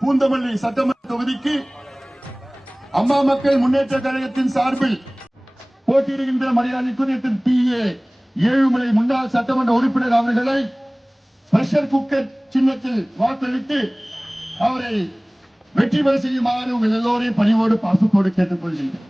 பூந்தமல்லி சட்டமன்ற தொகுதிக்கு அம்மா மக்கள் முன்னேற்ற கழகத்தின் சார்பில் போட்டியிடுகின்ற மரியாதைக்குரிய PA ஏழுமலை முன்னாள் சட்டமன்ற உறுப்பினர் அவர்களை பிரஷர் குக்கர் சின்னத்தில் வாக்களித்து அவரை வெற்றி பெற செய்யுமாறு உங்கள் எல்லோரையும் பணிவோடு பாசத்தோடு கேட்டுக் கொள்கின்றேன்.